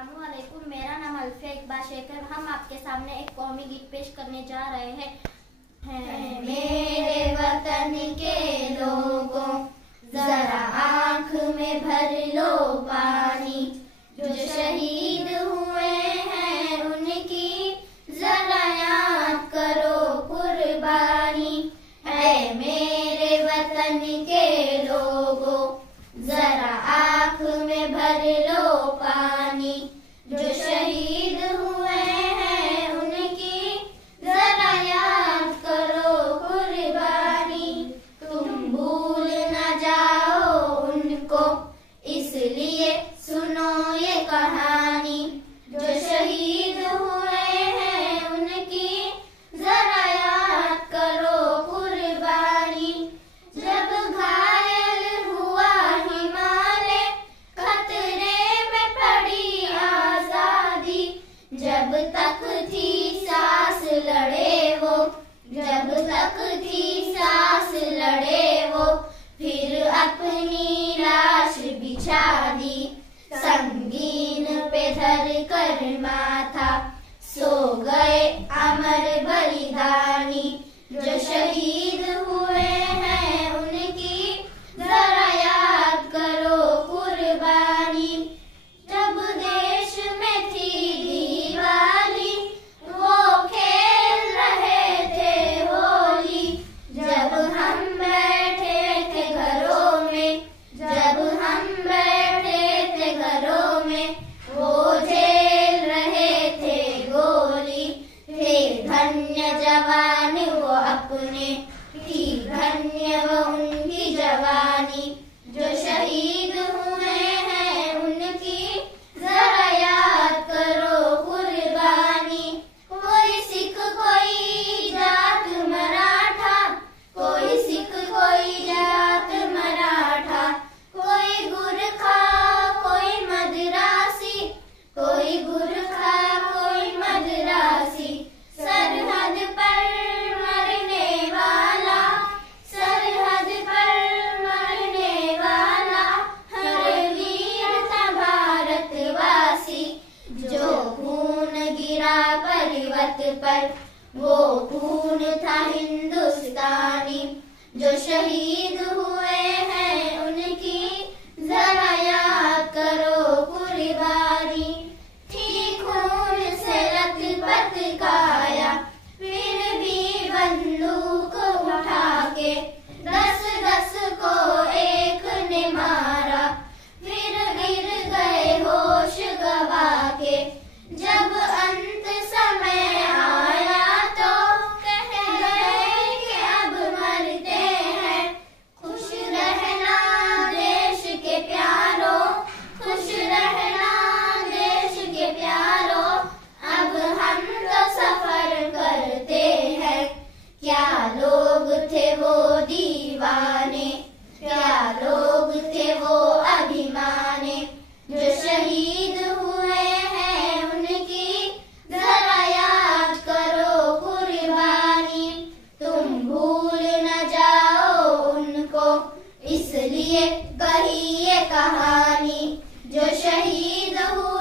अस्सलामुअलैकुम। मेरा नाम अल्फिया इकबाल शेख है। हम आपके सामने एक कौमी गीत पेश करने जा रहे हैं। मेरे वतन के लोगों, जरा आँख में भर लो पानी, जो शहीद हुए हैं उनकी जरा याद करो कुर्बानी। है मेरे वतन के लोगों, जरा आँख में भर लो पानी, जो शहीद हुए हैं उनकी जरा याद करो कुर्बानी। तुम भूल न जाओ उनको, इसलिए सुनो ये कहानी, जो शहीद हुए हैं उनकी जरा याद करो कुर्बानी। जब घायल हुआ हिमालय, खतरे में पड़ी आजादी, जब तक थी सांस लड़े वो, जब तक थी सांस लड़े वो, फिर अपनी लाश बिछा दी, संगीन पे धर कर माथा, सो गए अमर बलिदानी, जो शहीद हुए हैं उनकी जरा याद करो कुर्बानी। जब देश में थी दिवाली, वो खेल रहे थे होली, जब हम बैठे थे घरों में, जब हम बैठे थे घरों में, वो झेल रहे थे गोली। थे धन्य जवान वो अपने, थी धन्य वो उनकी जवानी, जो शहीद हुए हैं उनकी जरा याद करो कुर्बानी। कोई सिख कोई जात मराठा, कोई सिख कोई जात मराठा, कोई गुरखा कोई मद्रासी, कोई गुरखा कोई मद्रासी। सरहद पर मरने वाला, सरहद पर मरने वाला, हर वीर था भारतवासी। जो खून गिरा पर्वत पर, वो खून था हिंदुस्तानी, जो शहीद हुए हैं उनकी जरा याद करो कुर्बानी। थी खून से लथपथ काया, फिर भी बंदूक उठा के 10-10 को एक ने मारा, फिर गिर गए होश गवा के। जब अंत समय आया तो कह गए कि अब मरते हैं। खुश रहना देश के प्यारों, खुश रहना देश के प्यारों, अब हम तो सफर करते हैं। क्या लोग थे वो दीवाने, क्या लोग थे वो अभिमाने, जो शहीद हुए हैं उनकी जरा याद करो कुर्बानी। तुम भूल न जाओ उनको, इसलिए कही ये कहानी, जो शहीद हुए